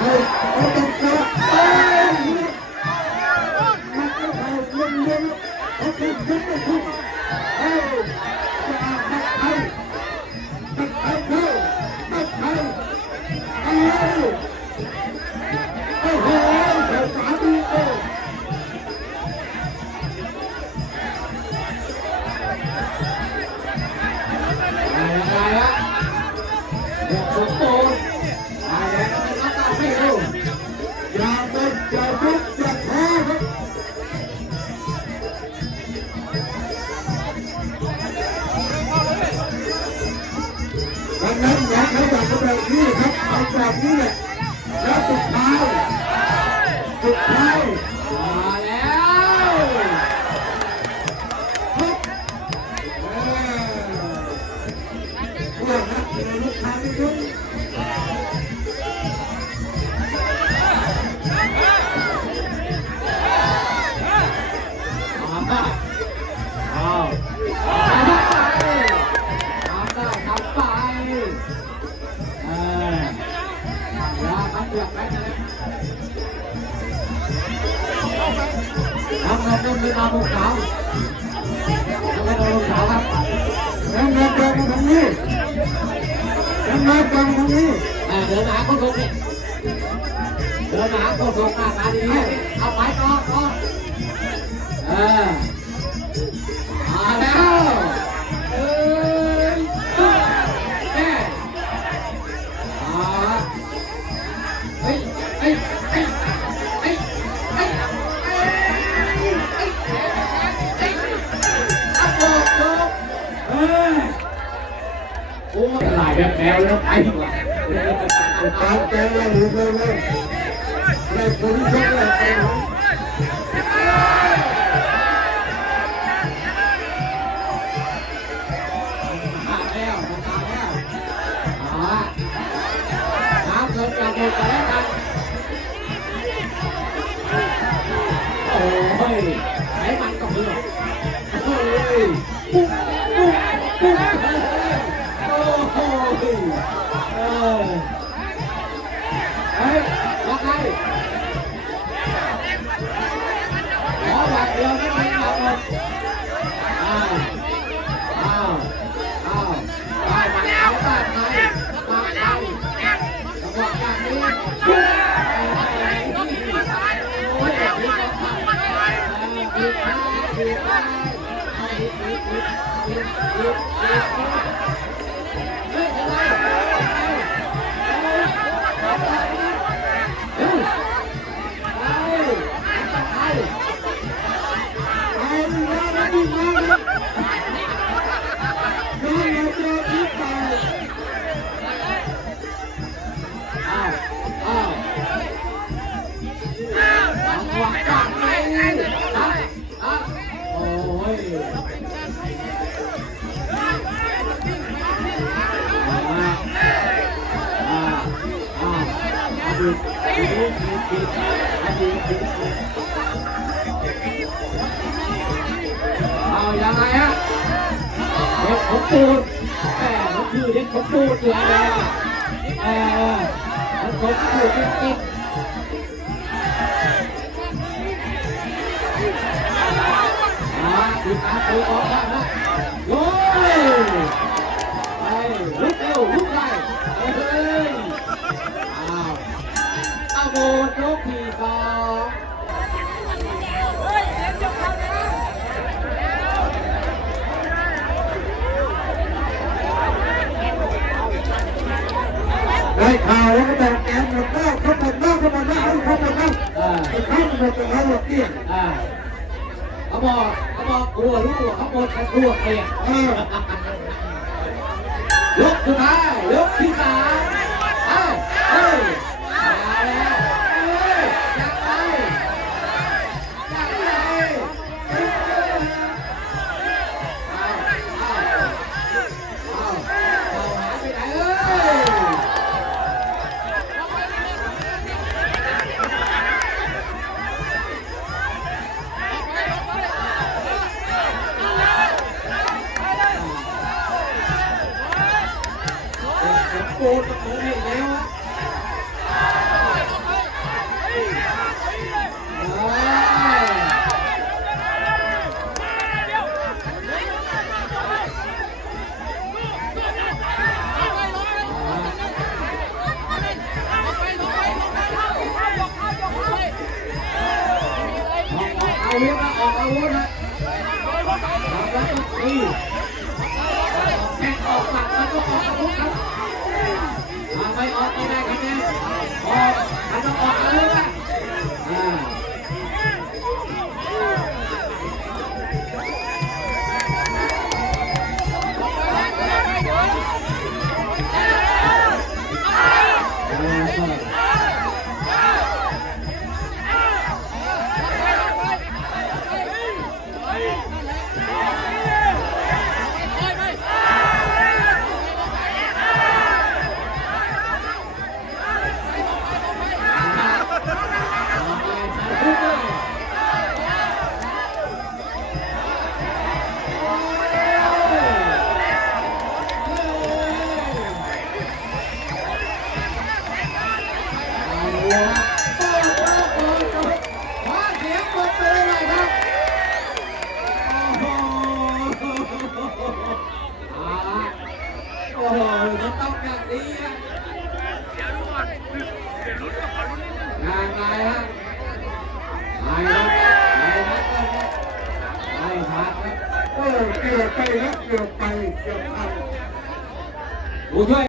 Ê, ê, ê. เอาขวดไปนะน้ำเงินเริ่มมีอาบุกขาวน้ำเงินอาบุกขาวครับน้ำเงินเดินมาตรงนี้น้ำเงินเดินมาตรงนี้อ่าเดินหาคนทรงเนี่ยเดินหาคนทรงหน้าตาดีเอาไม้ต่อต่อเออมาแล้วเออ โอ้ยหลายแบบแนวแล้วไอ้หมดตามแกเลยเร็วๆเลยคนที่ชอบเลยไปน้องโอ้ยไห้มัน ล็อกในขอหมัดเดียวไม่มีหมัดเลยอ้าวอ้าวอ้าวได้หมัดเอาได้ไหมหมัดเอาจังหวะอย่างนี้โอ้ยดีมากดีมากดีมากดีมากดีมาก เด็กของปูนแหมมันคือเด็กของปูนอยู่แล้วเออมันของปูนจริงมาดูตาตูออกได้นะโอ้ยไปลุกเร็วลุกไปเฮ้ยอ้าวเอาโบนยกทีสอง ได้ข่าวแล้วก็บอกแกหมดแล้วเขาหมดแล้วเขาหมดแล้วเขาหมดแล้วอ่าเขาหมดแต่เขาหมดเกลี้ยงอ่าเขาบอกเขาบอกกลัวรู้เขาหมดกลัวเองเออยกสุดท้ายยกที่สาม วุธนะออกอาวุธนะรับแล้วก็ตีออกแข้งออกหลักแล้วก็ออกอาวุธครับ งานไงฮะไงครับไงครับไงครับโอ้เกือบไปนะเกือบไปเกือบทันผู้ช่วย